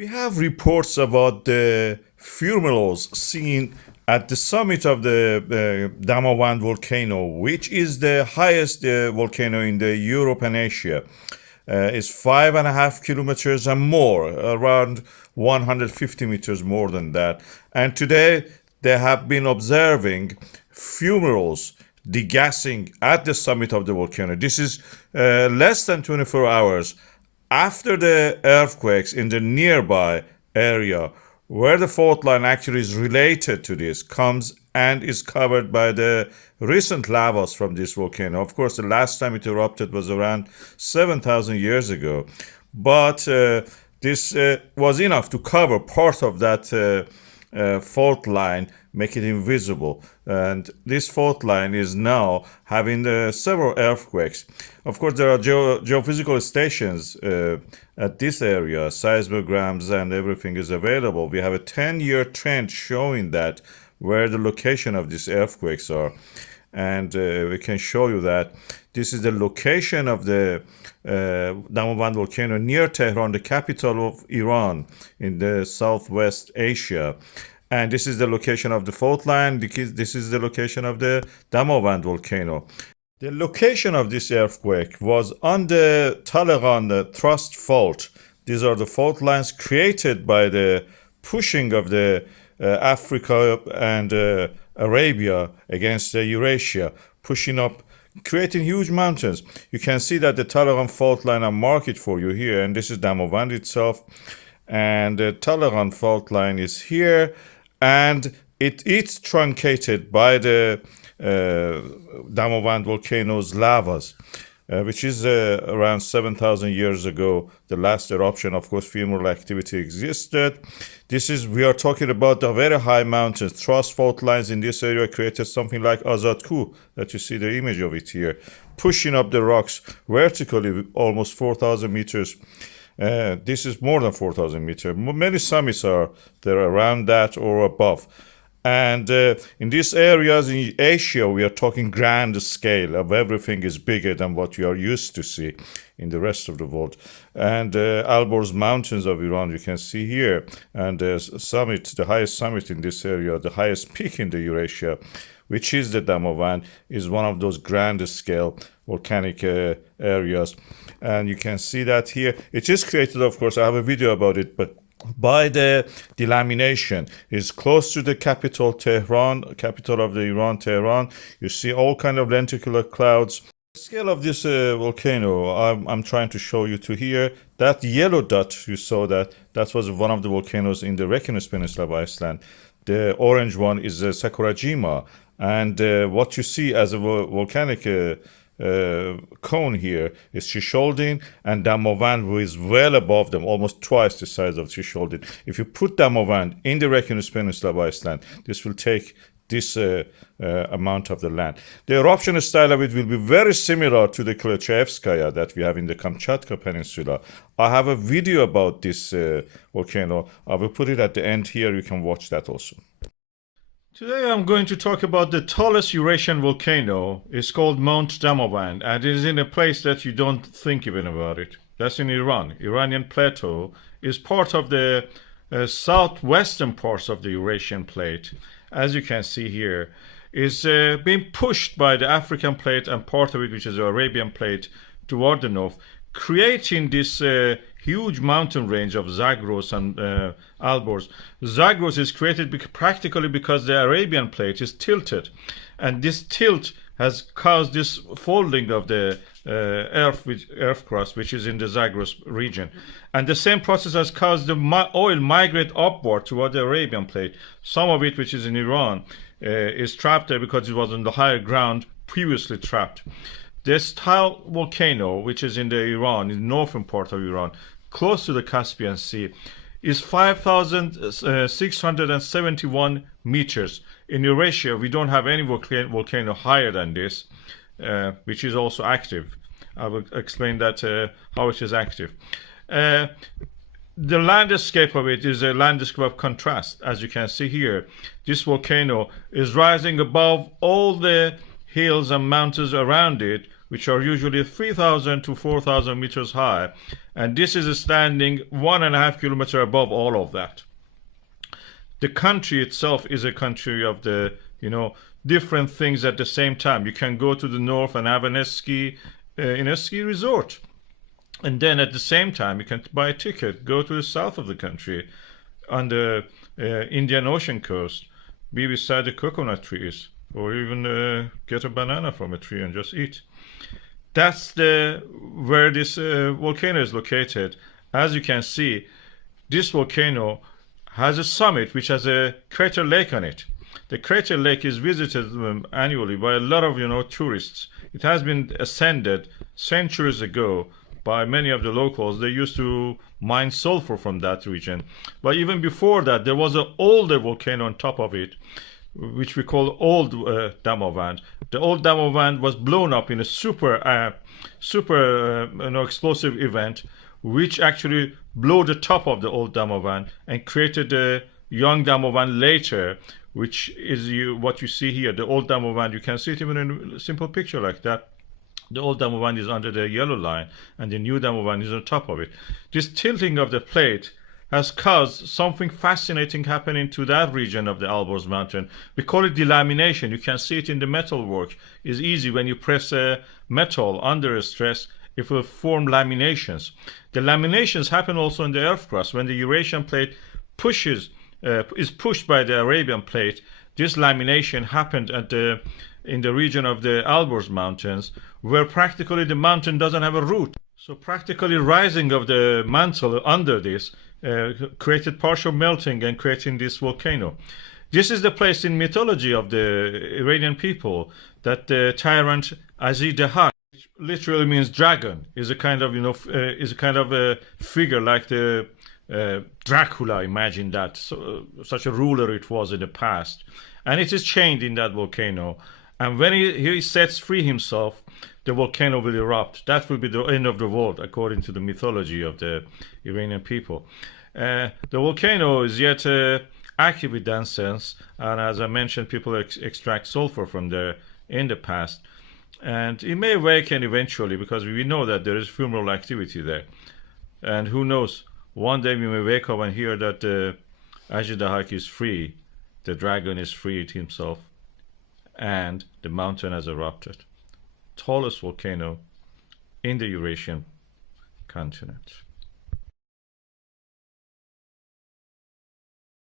We have reports about the fumaroles seen at the summit of the Damavand volcano, which is the highest volcano in the Europe and Asia. It's 5.5 kilometers and more, around 150 meters more than that. And today they have been observing fumaroles degassing at the summit of the volcano. This is less than 24 hours after the earthquakes in the nearby area where the fault line actually is related to this comes and is covered by the recent lavas from this volcano. Of course, the last time it erupted was around 7,000 years ago, but this was enough to cover part of that fault line, make it invisible. And this fault line is now having several earthquakes. Of course, there are geophysical stations at this area, seismograms and everything is available. We have a 10-year trend showing that where the location of these earthquakes are. And we can show you that this is the location of the Damavand volcano near Tehran, the capital of Iran in the southwest Asia. And this is the location of the fault line. This is the location of the Damavand volcano. The location of this earthquake was on the Talegan thrust fault. These are the fault lines created by the pushing of the Africa and Arabia against Eurasia, pushing up, creating huge mountains. You can see that the Talegan fault line, I mark it for you here, and this is Damavand itself. And the Talegan fault line is here, and it's truncated by the Damavand volcano's lavas, which is around 7,000 years ago, the last eruption. Of course, fumarole activity existed. We are talking about the very high mountains. Thrust fault lines in this area created something like Azadkooh, that you see the image of it here, pushing up the rocks vertically, almost 4,000 meters. This is more than 4,000 meters. Many summits are there around that or above. And in these areas in Asia, we are talking grand scale of everything is bigger than what we are used to see in the rest of the world. And Alborz Mountains of Iran, you can see here. And the summit, the highest summit in this area, the highest peak in the Eurasia, which is the Damavand, is one of those grand scale volcanic areas. And you can see that here. It is created, of course, I have a video about it, but by the delamination. It's close to the capital, Tehran, capital of the Iran, Tehran. You see all kind of lenticular clouds. The scale of this volcano, I'm trying to show you to here. That yellow dot, you saw that was one of the volcanoes in the Reinis Peninsula of Iceland. The orange one is Sakurajima. And what you see as a volcanic cone here is Shisholdin, and Damavand, who is well above them, almost twice the size of Shisholdin. If you put Damavand in the Reinis Peninsula of Iceland, this will take this amount of the land. The eruption style of it will be very similar to the Klyuchevskaya that we have in the Kamchatka Peninsula. I have a video about this volcano. I will put it at the end here. You can watch that also. Today I'm going to talk about the tallest Eurasian volcano. It's called Mount Damavand, and it is in a place that you don't think even about it. That's in Iran. Iranian plateau is part of the southwestern parts of the Eurasian plate. As you can see here, is being pushed by the African plate and part of it, which is the Arabian plate, toward the north, creating this huge mountain range of Zagros and Alborz. Zagros is created practically because the Arabian plate is tilted, and this tilt has caused this folding of the earth crust, which is in the Zagros region. And the same process has caused the oil migrate upward toward the Arabian plate. Some of it, which is in Iran, is trapped there because it was on the higher ground previously trapped. This tall volcano, which is in the Iran, in the northern part of Iran, close to the Caspian Sea, is 5,671 meters. In Eurasia, we don't have any volcano higher than this, which is also active. I will explain that how it is active. The landscape of it is a landscape of contrast. As you can see here, this volcano is rising above all the hills and mountains around it, which are usually 3,000 to 4,000 meters high. And this is standing 1.5 kilometers above all of that. The country itself is a country of the, different things at the same time. You can go to the north and have a ski in a ski resort. And then at the same time, you can buy a ticket, go to the south of the country on the Indian Ocean coast, be beside the coconut trees, or even get a banana from a tree and just eat. That's where this volcano is located. As you can see, this volcano has a summit which has a crater lake on it. The crater lake is visited annually by a lot of tourists. It has been ascended centuries ago by many of the locals. They used to mine sulfur from that region. But even before that, there was an older volcano on top of it, which we call Old Damavand. The Old Damavand was blown up in a super explosive event, which actually blew the top of the Old Damavand and created the young Damavand later, which is what you see here. The Old Damavand, you can see it even in a simple picture like that. The Old Damavand is under the yellow line, and the new Damavand is on top of it. This tilting of the plate has caused something fascinating happening to that region of the Alborz Mountain. We call it delamination. You can see it in the metal work. It's easy when you press a metal under a stress, it will form laminations. The laminations happen also in the earth crust. When the Eurasian plate is pushed by the Arabian plate, this lamination happened in the region of the Alborz Mountains, where practically the mountain doesn't have a root. So practically rising of the mantle under this created partial melting and creating this volcano. This is the place in mythology of the Iranian people that the tyrant Azidehak, which literally means dragon, is a kind of a figure like the Dracula. Imagine that, such a ruler it was in the past, and it is chained in that volcano. And when he sets free himself, the volcano will erupt. That will be the end of the world, according to the mythology of the Iranian people. The volcano is yet active in that sense, and as I mentioned, people extract sulfur from there in the past. And it may awaken eventually, because we know that there is fumarole activity there. And who knows, one day we may wake up and hear that Azidehak is free, the dragon is freed himself, and the mountain has erupted. Tallest volcano in the Eurasian continent.